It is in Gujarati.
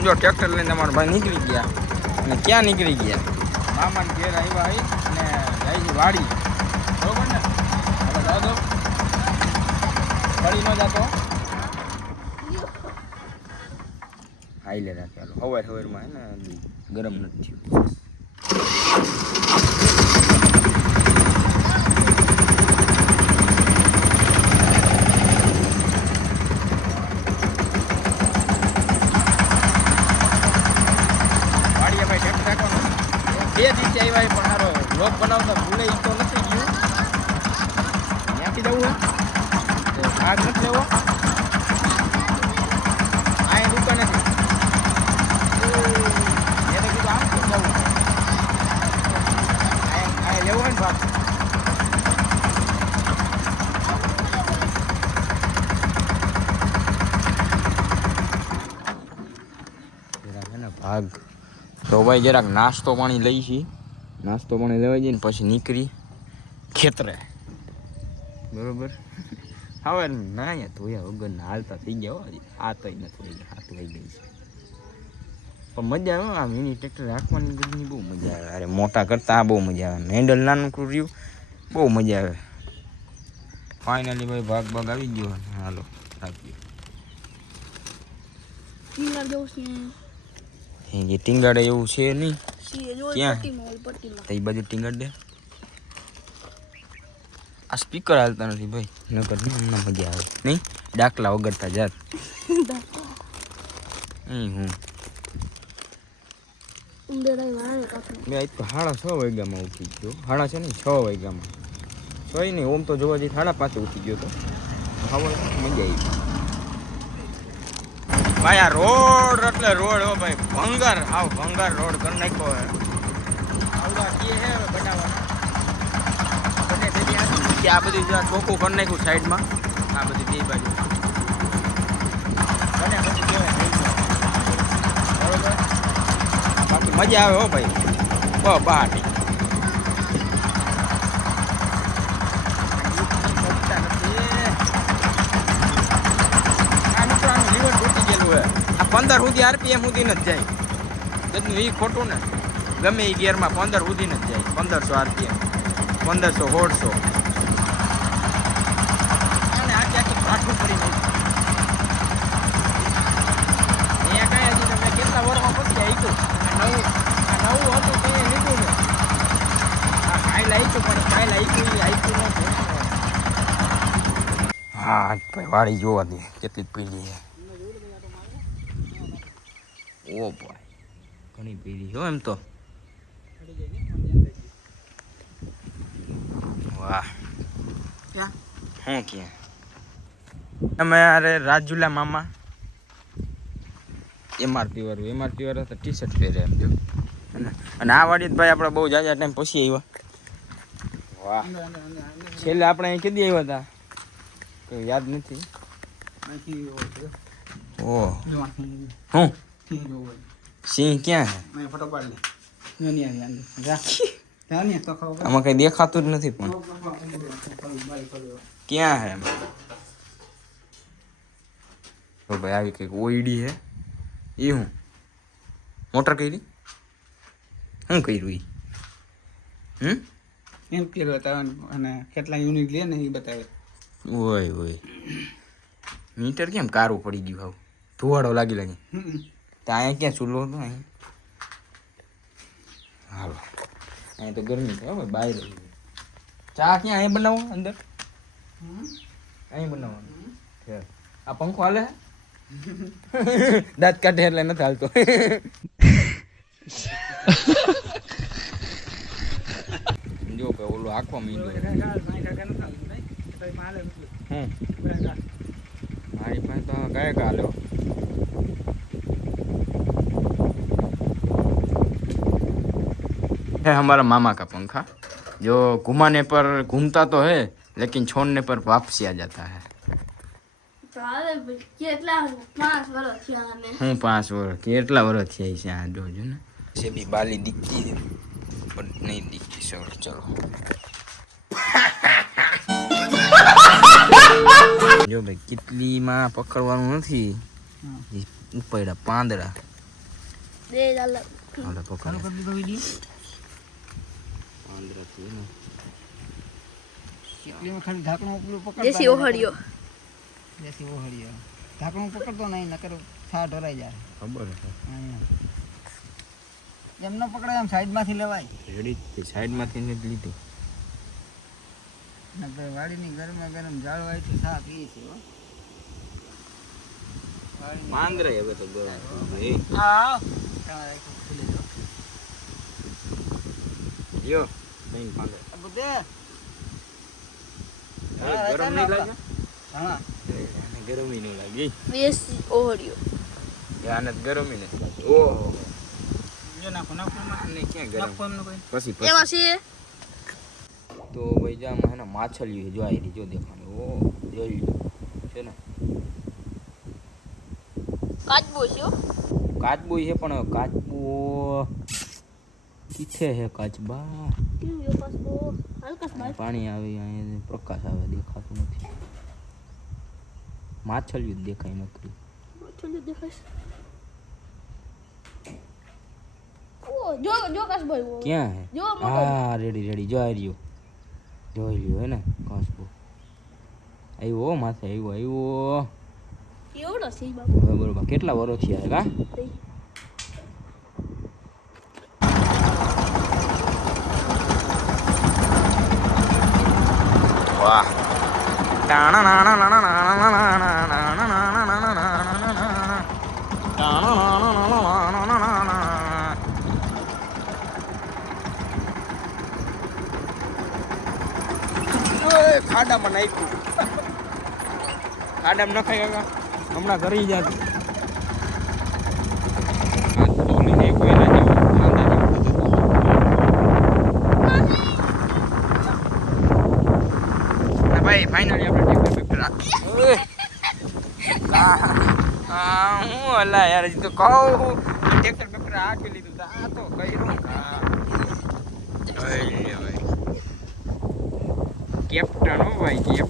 આમ જો ટ્રેક્ટર લઈને અમારા ભાઈ નીકળી ગયા અને ક્યાં નીકળી ગયા મામાને ઘેર આવ્યા અને જાય છે વાડી બરોબર ને હવે જાઓ તો પડી ન જતો હાઈ લે રાખે સવારમાં હે ને ગરમ નથી થયું બે દિવસે આવ્યા પણ સારો બ્લોગ બનાવતા ભૂલે એ તો નથી ગયું ત્યાંથી જવું હોય તો ભાગ નથી લેવો અહીં દુકાન નથી મેં તો કીધું આમ શું જવું અહીં લેવો હોય ને ભાગ છે ને ભાગ તો ભાઈ જરાક નાસ્તો પાણી લઈ છીએ નાસ્તો પાણી લેવાઈ જઈએ ને પછી નીકળી ખેતરે બરોબર હવે ના અહીંયા ધોયા વગર હાલતા થઈ ગયા આ તો નથી હાથ લઈ ગઈ છે પણ મજા આવે આ મિની ટ્રેક્ટર રાખવાની બધી બહુ મજા આવે અરે મોટા કરતા આ બહુ મજા આવે હેન્ડલ નાનું રહ્યું બહુ મજા આવે ફાઇનલી ભાઈ ભાગ આવી ગયો હાલો રાખીએ એ ટીંગાડે એવું છે નહીં ક્યાં તો એ બાજુ ટીંગાડ દે આ સ્પીકર હાલતા નથી ભાઈ નકર ના મજા આવે નહીં ડાકલા વગરતા જાત હું મેં આજ તો 6:30 વાગ્યામાં ઉઠી ગયો 6:30 ને 6 વાગ્યામાં કઈ નહીં ઓમ તો જોવા જઈએ 5:30 ઉઠી ગયો તો ખાવા મજા આવી ભાઈ આ રોડ એટલે રોડ હો ભાઈ ભંગાર ભંગાર રોડ કરી નાખ્યો હે આવડા કે હે બનાવવાના બને તેથી આ બધી ચોખ્ખું કરી નાખ્યું સાઈડમાં આ બધી બે બાજુ બને પછી કહેવાય બરોબર બાકી મજા આવે હો ભાઈ બહાટી આ 15 સુધી RPM સુધી નથી જાય જતું એ ખોટું ને ગમે એ ગિયરમાં 15 સુધી નથી જાય 1500 RPM 1500 1600 અને આખી આખી પાઠું પડી નહીં અહીંયા કઈ હજી તમે કેટલા વર્ષમાં પછી આવ્યું આ નવું હતું તે લીધું ને આ ફાઇલ આવ્યું પણ ફાઇલ આવ્યું નથી હા ભાઈ વાળી જોવા દે કેટલી પીડી છે ઓ ભાઈ ઘણી પીડી હો એમ તો વાહ ક્યાં હું ક્યાં તમે અરે રાજુલા મામા MRP વાળું તો ટી શર્ટ પહેરે એમ જો અને આ વાડી ભાઈ આપણે બહુ જાજા ટાઈમ પછી આવ્યા વાહ છેલ્લે આપણે અહીં કદી આવ્યા હતા કોઈ યાદ નથી ઓ હું સિંહ ક્યાં હે આમાં કઈ દેખાતું જ નથી પણ ક્યાં હે તો ભાઈ આવી કઈક ઓઈડી હે એ હું મોટર કરી શું કર્યું એમ કર્યું હતા અને કેટલા યુનિટ લે ને એ બતાવે ઓય મીટર કેમ કારું પડી ગયું હાવ ધુવાડો લાગી તો અહીંયા ક્યાં ચૂલો હતો અહીં હાલો અહીં તો ગરમી છે હવે બહાર ચા ક્યાં અહીં બનાવો અંદર અહીં બનાવવાનું આ પંખો હાલે દાંત કાઢે એટલે નથી હાલતો જો કે ઓલું આખવા મીંડો મારી પાસે તો કયા કાલ્યો है हमारा मामा का पंखा जो घुमाने पर घूमता तो है लेकिन छोड़ने पर वापसी आ जाता है હું 5 વર્ષ કેટલા વર્ષ થયા છે આ જોજો ને से भी बाली दिखती है पर नहीं दिखती सर चलो જો ભાઈ કેટલી માં પકડવાનું નથી ઉપડ્યા પાંદડા દે ચાલ હાલે પકડ ચાલુ કરી દીધો વિડીયો પાંદરાથી ને કેટલીમાં ખાલી ઢાંકણું ઉપલું પકડ દેશી ઓહળિયો દેશી ઓહળિયો ઢાંકણું પકડતો નહીં નકર છા ઢોરાઈ જાય ખબર છે અહીંયા એમ ન પકડાય આમ સાઈડમાંથી લેવાય રેડી સાઈડમાંથી ને જ લીધું નકર વાડીની ગરમા ગરમ જાળવાઈથી છા પીએ છે હો પાંદરા હવે તો ગરમ એ હા તમારે ખુલી દો યો નહીં પાંદરા આ બધે ગરમ નહીં લાગે હા આને ગરમી નહીં લાગે દેશી ઓહળિયો આને ગરમી નથી લાગે ઓહો જો નાખો નાખો આને ક્યાં ગરમ નાખો એમને કોઈ પછી એમાં છે તો ભાઈ જામાં હે ને માછલીઓ જો આવી રહી જો દેખાણી ઓ જોઈ લો છે ને કાચબો છે હો. કાચબો છે પણ કાચબો કીથે હે કાચબા કેવું યો કાચબો હલકાસ બાર પાણી આવે અહીંયા પ્રકાશ આવે દેખાતું નથી માછલીઓ જ દેખાય નકરી ચલો દેખાય ઓ જો જો કાચબો આવ્યો. ક્યાં હે જો મોટો હા રેડી રેડી જો આવી રહ્યો જોઈ લ્યો હે ને કાચબો આવ્યો હો, માથે આવ્યો એવડો છે ઈ બાપુ હવે બરોબર કેટલા વર્ષ થયા કા વાહ ટાણા નાણા નાણા નાણા નાણા નાણા નાણા નાણા નાણા ટાણા નાણા નાણા નાણા નાણા ઓય ખાડામાં નાખ્યું ખાડામાં નખાય કાકા હમણાં ઘરે જાતું ભાઈ ફાઇનલી આપણે ટ્રેક્ટર હું અલા યાર હજી તો કહું ટ્રેક્ટર પેપર આખી લીધું તો આ તો કર્યું કેપ્ટન હો ભાઈ કેપ્ટન